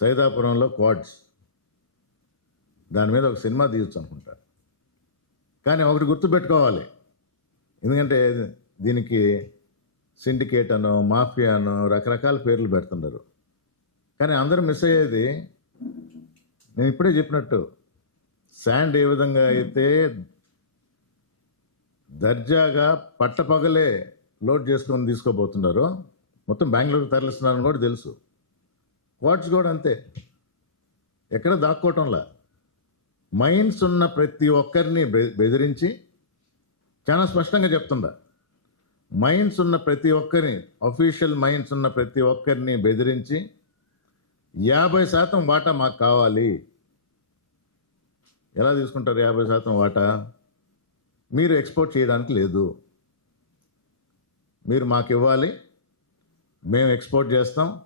సైదాపురంలో quads. దాని మీద ఒక సినిమా తీయొచ్చు అనుకుంటారు కానీ ఒకటి గుర్తుపెట్టుకోవాలి. ఎందుకంటే దీనికి సిండికేట్ అనో మాఫియా అనో రకరకాల పేర్లు పెడుతుంటారు కానీ అందరూ మిస్ అయ్యేది నేను ఇప్పుడే చెప్పినట్టు శాండ్ ఏ విధంగా అయితే దర్జాగా పట్టపగలే లోడ్ చేసుకొని తీసుకోబోతున్నారు మొత్తం బెంగళూరు తరలిస్తున్నారని కూడా తెలుసు. వాట్స్ కూడా అంతే. ఎక్కడ దాక్కోవటంలా మైండ్స్ ఉన్న ప్రతి ఒక్కరిని బె- బెదిరించి చాలా స్పష్టంగా చెప్తుందా? మైండ్స్ ఉన్న ప్రతి ఒక్కరిని అఫీషియల్ మైండ్స్ ఉన్న ప్రతి ఒక్కరిని బెదిరించి యాభై శాతం వాటా మాకు కావాలి. ఎలా తీసుకుంటారు యాభై శాతం వాటా? మీరు ఎక్స్పోర్ట్ చేయడానికి లేదు. మీరు మాకు ఇవ్వాలి. మేము ఎక్స్పోర్ట్ చేస్తాం.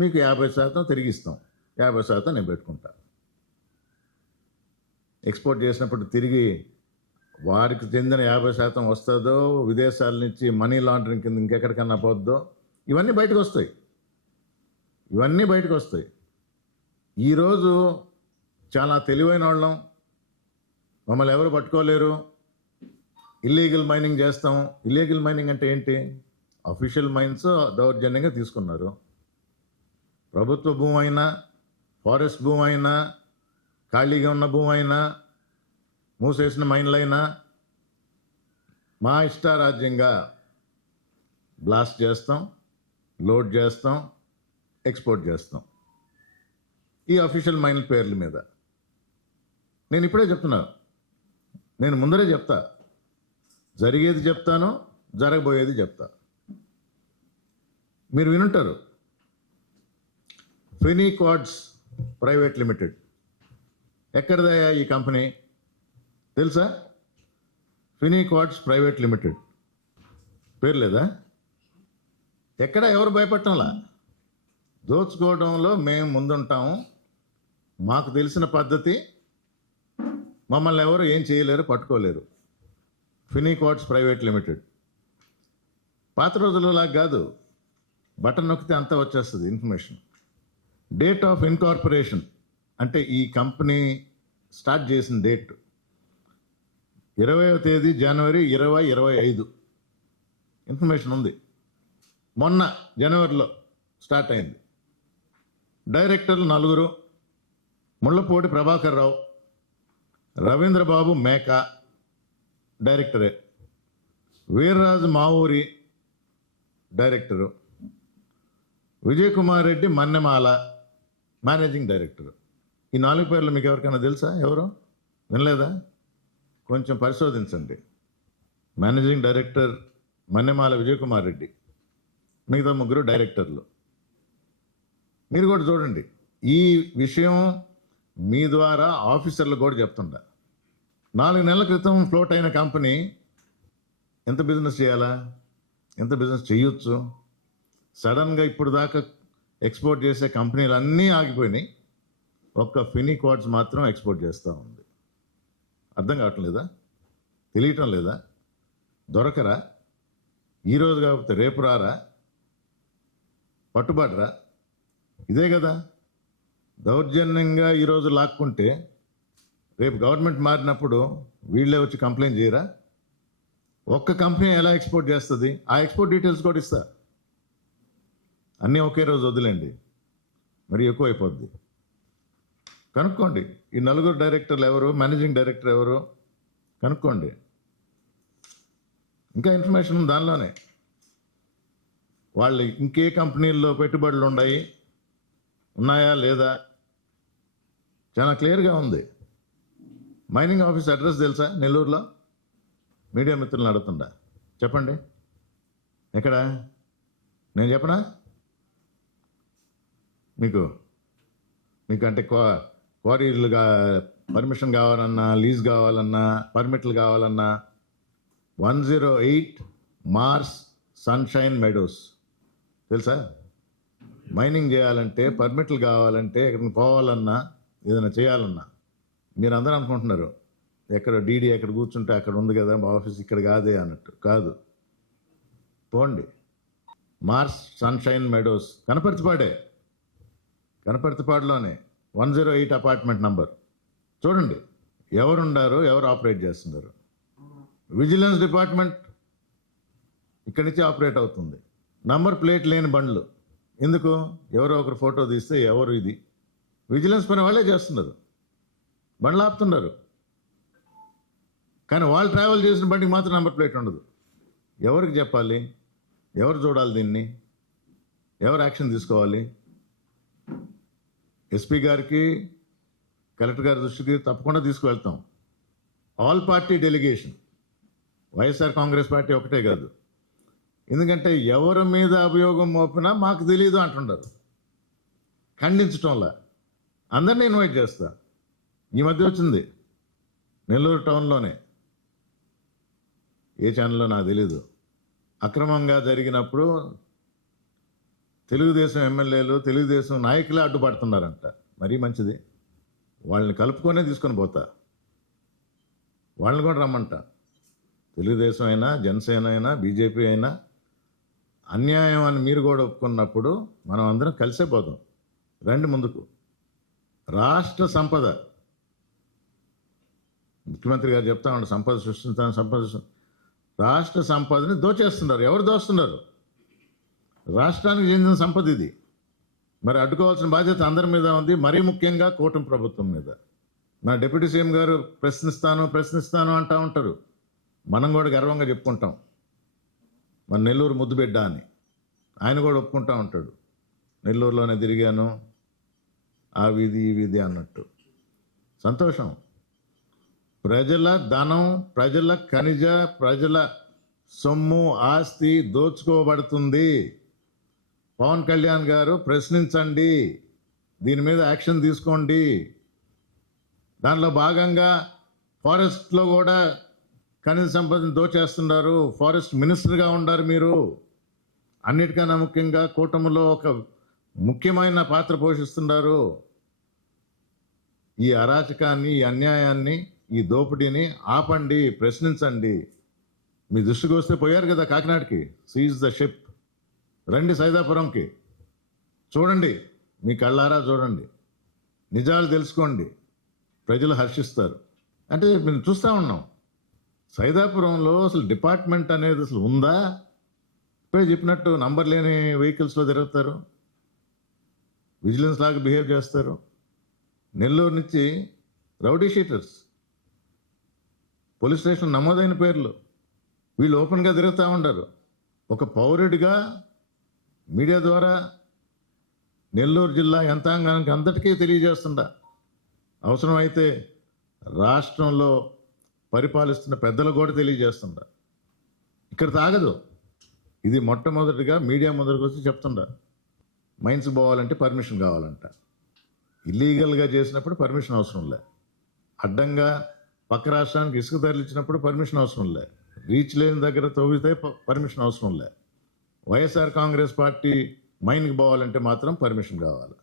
మీకు యాభై శాతం తిరిగిస్తాం. యాభై శాతం నేను పెట్టుకుంటా. ఎక్స్పోర్ట్ చేసినప్పుడు తిరిగి వారికి చెందిన యాభై శాతం వస్తుందో విదేశాల నుంచి మనీ లాండరింగ్ కింద ఇంకెక్కడికన్నా పోద్దో ఇవన్నీ బయటకు వస్తాయి. ఇవన్నీ బయటకు వస్తాయి. ఈరోజు చాలా తెలివైన వాళ్ళం. మమ్మల్ని ఎవరు పట్టుకోలేరు. ఇల్లీగల్ మైనింగ్ చేస్తాం. ఇల్లీగల్ మైనింగ్ అంటే ఏంటి? అఫీషియల్ మైన్స్ దౌర్జన్యంగా తీసుకున్నారు. ప్రభుత్వ భూమి అయినా ఫారెస్ట్ భూమి అయినా ఖాళీగా ఉన్న భూమి అయినా మూసేసిన మైన్లైనా మా ఇష్టారాజ్యంగా బ్లాస్ట్ చేస్తాం లోడ్ చేస్తాం ఎక్స్పోర్ట్ చేస్తాం. ఈ అఫీషియల్ మైన్ల పేర్ల మీద. నేను ఇప్పుడే చెప్తున్నా. నేను ముందరే చెప్తా. జరిగేది చెప్తాను జరగబోయేది చెప్తా. మీరు వినుంటారు. Fini cards private limited. ఎక్కడిదయ్యా ఈ కంపెనీ? తెలుసా? Fini cards private limited. పేరు లేదా? ఎక్కడ ఎవరు భయపడటంలా? దోచుకోవడంలో మేము ముందుంటాము మాకు తెలిసిన పద్ధతి. మమ్మల్ని ఎవరు ఏం చేయలేరు పట్టుకోలేరు. ఫినీ కార్డ్స్ ప్రైవేట్ లిమిటెడ్. పాత రోజులలాగా కాదు. బటన్ నొక్కితే అంతా వచ్చేస్తుంది ఇన్ఫర్మేషన్. డేట్ ఆఫ్ ఇన్కార్పొరేషన్ అంటే ఈ కంపెనీ స్టార్ట్ చేసిన డేట్. ఇరవైవ తేదీ జనవరి ఇరవై ఇరవై ఐదు. ఇన్ఫర్మేషన్ ఉంది. మొన్న జనవరిలో స్టార్ట్ అయింది. డైరెక్టర్లు నలుగురు. Mullapudi Prabhakar Rao Ravindrababu Meka డైరెక్టరే. Veerraju Mavuri director. Vijay Kumar Reddy Mannemala managing director. ఈ నాలుగు పేర్లు మీకు ఎవరికైనా తెలుసా? ఎవరు? వినలేదా? కొంచెం పరిశోధించండి. Managing director Mannemala Vijayakumar Reddy. మిగతా ముగ్గురు డైరెక్టర్లు. మీరు కూడా చూడండి. ఈ విషయం మీ ద్వారా ఆఫీసర్లు కూడా చెప్తుండా. నాలుగు నెలల క్రితం ఫ్లోట్ అయిన కంపెనీ ఎంత బిజినెస్ చేయాలా? ఎంత బిజినెస్ చేయొచ్చు? సడన్గా ఇప్పుడు దాకా ఎక్స్పోర్ట్ చేసే కంపెనీలు అన్నీ ఆగిపోయినాయి. ఒక్క ఫినీ క్వార్ట్స్ మాత్రం ఎక్స్పోర్ట్ చేస్తూ ఉంది. అర్థం కావటం లేదా? తెలియటం లేదా? దొరకరా? ఈరోజు కాకపోతే రేపు రారా? పట్టుబడరా? ఇదే కదా. దౌర్జన్యంగా ఈరోజు లాక్కుంటే రేపు గవర్నమెంట్ మారినప్పుడు వీళ్ళే వచ్చి కంప్లైంట్ చేయరా? ఒక్క కంపెనీ ఎలా ఎక్స్పోర్ట్ చేస్తుంది? ఆ ఎక్స్పోర్ట్ డీటెయిల్స్ కూడా ఇస్తా. అన్నీ ఒకే రోజు వదిలేండి మరి ఎక్కువ అయిపోద్ది కనుక్కోండి. ఈ నలుగురు డైరెక్టర్లు ఎవరు? మేనేజింగ్ డైరెక్టర్ ఎవరు? కనుక్కోండి. ఇంకా ఇన్ఫర్మేషన్ దానిలోనే. వాళ్ళు ఇంకే కంపెనీల్లో పెట్టుబడులు ఉన్నాయి ఉన్నాయా లేదా? చాలా క్లియర్గా ఉంది. మైనింగ్ ఆఫీస్ అడ్రస్ తెలుసా నెల్లూరులో? మీడియా మిత్రులను అడుగుతుండా. చెప్పండి. ఎక్కడ? నేను చెప్పనా? మీకు మీకు అంటే క్వా క్వారీలుగా పర్మిషన్ కావాలన్నా లీజ్ కావాలన్నా పర్మిట్లు కావాలన్నా one zero eight Mars Sunshine Meadows. తెలుసా? మైనింగ్ చేయాలంటే పర్మిట్లు కావాలంటే ఎక్కడికి పోవాలన్నా ఏదైనా చేయాలన్నా. మీరు అందరూ అనుకుంటున్నారు ఎక్కడ డీడీ ఎక్కడ కూర్చుంటే అక్కడ ఉంది కదా మా ఆఫీస్ ఇక్కడ కాదే అన్నట్టు. కాదు. పోండి. Mars Sunshine Meadows. కనపరిచిపాడే కనపర్తిపాడులోనే one zero eight apartment number. చూడండి ఎవరుండారు ఎవరు ఆపరేట్ చేస్తున్నారు? విజిలెన్స్ డిపార్ట్మెంట్ ఇక్కడి నుంచి ఆపరేట్ అవుతుంది. నంబర్ ప్లేట్ లేని బండ్లు. ఎందుకు? ఎవరో ఒకరు ఫోటో తీస్తే ఎవరు ఇది? విజిలెన్స్ పని వాళ్ళే చేస్తున్నారు. బండ్లు ఆపుతున్నారు. కానీ వాళ్ళు ట్రావెల్ చేసిన బండికి మాత్రం నెంబర్ ప్లేట్ ఉండదు. ఎవరికి చెప్పాలి? ఎవరు చూడాలి దీన్ని? ఎవరు యాక్షన్ తీసుకోవాలి? ఎస్పీ గారికి కలెక్టర్ గారి దృష్టికి తప్పకుండా తీసుకువెళ్తాం. All party delegation YSR Congress party ఒకటే కాదు. ఎందుకంటే ఎవరి మీద అభియోగం మోపినా మాకు తెలియదు అంటుండదు ఖండించటంలా. అందరినీ ఇన్వైట్ చేస్తా. ఈ మధ్య వచ్చింది. నెల్లూరు టౌన్లోనే. ఏ ఛానల్లో నాకు తెలీదు. అక్రమంగా జరిగినప్పుడు తెలుగుదేశం ఎమ్మెల్యేలు తెలుగుదేశం నాయకులే అడ్డుపడుతున్నారంట. మరీ మంచిది. వాళ్ళని కలుపుకొనే తీసుకొని పోతా. వాళ్ళని కూడా రమ్మంట. తెలుగుదేశం అయినా జనసేన అయినా బీజేపీ అయినా అన్యాయం అని మీరు కూడా ఒప్పుకున్నప్పుడు మనం అందరం కలిసే పోదాం రండి ముందుకు. రాష్ట్ర సంపద. ముఖ్యమంత్రి గారు చెప్తా ఉండే సంపద సృష్టించాలని సంపద రాష్ట్ర సంపదని దోచేస్తున్నారు. ఎవరు దోస్తున్నారు? రాష్ట్రానికి చెందిన సంపద ఇది. మరి అడ్డుకోవాల్సిన బాధ్యత అందరి మీద ఉంది. మరీ ముఖ్యంగా కూటమి ప్రభుత్వం మీద. నా డిప్యూటీ సీఎం గారు ప్రశ్నిస్తాను ప్రశ్నిస్తాను అంటూ ఉంటారు. మనం కూడా గర్వంగా చెప్పుకుంటాం. మన నెల్లూరు ముద్దుబిడ్డ అని. ఆయన కూడా ఒప్పుకుంటా ఉంటాడు. నెల్లూరులోనే తిరిగాను. ఆ వీధి ఈ వీధి అన్నట్టు. సంతోషం. ప్రజల ధనం ప్రజల ఖనిజ ప్రజల సొమ్ము ఆస్తి దోచుకోబడుతుంది. పవన్ కళ్యాణ్ గారు ప్రశ్నించండి. దీని మీద యాక్షన్ తీసుకోండి. దానిలో భాగంగా ఫారెస్ట్లో కూడా ఖనిజ సంపదను దోచేస్తున్నారు. ఫారెస్ట్ మినిస్టర్గా ఉండారు మీరు. అన్నిటికన్నా ముఖ్యంగా కూటమిలో ఒక ముఖ్యమైన పాత్ర పోషిస్తున్నారు. ఈ అరాచకాన్ని ఈ అన్యాయాన్ని ఈ దోపిడీని ఆపండి ప్రశ్నించండి. మీ దృష్టికి వస్తే పోయారు కదా కాకినాడకి. సీజ్ ద షిప్ రండి సైదాపురంకి. చూడండి మీ కళ్ళారా చూడండి. నిజాలు తెలుసుకోండి. ప్రజలు హర్షిస్తారు. అంటే మేము చూస్తూ ఉన్నాం. సైదాపురంలో అసలు డిపార్ట్మెంట్ అనేది అసలు ఉందా? ఇప్పుడే చెప్పినట్టు నంబర్ లేని వెహికల్స్లో తిరుగుతారు. విజిలెన్స్ లాగా బిహేవ్ చేస్తారు. నెల్లూరు నుంచి రౌడీ షీటర్స్. పోలీస్ స్టేషన్ నమోదైన పేర్లు. వీళ్ళు ఓపెన్గా తిరుగుతూ ఉంటారు ఒక పౌరుడిగా మీడియా ద్వారా నెల్లూరు జిల్లా యంత్రాంగానికి అందరికీ తెలియజేస్తుండ. అవసరమైతే రాష్ట్రంలో పరిపాలిస్తున్న పెద్దలు కూడా తెలియజేస్తుండ. ఇక్కడ తాగదు. ఇది మొట్టమొదటిగా మీడియా ముందరికి వచ్చి చెప్తుండ. మైన్స్ పోవాలంటే పర్మిషన్ కావాలంట. ఇల్లీగల్గా చేసినప్పుడు పర్మిషన్ అవసరం లే. అడ్డంగా పక్క రాష్ట్రానికి ఇసుక తరలిచ్చినప్పుడు పర్మిషన్ అవసరం లే. రీచ్ లేని దగ్గర తవ్వితే పర్మిషన్ అవసరం లే. వైఎస్ఆర్ కాంగ్రెస్ పార్టీ మైన్కి పోవాలంటే మాత్రం పర్మిషన్ కావాలి.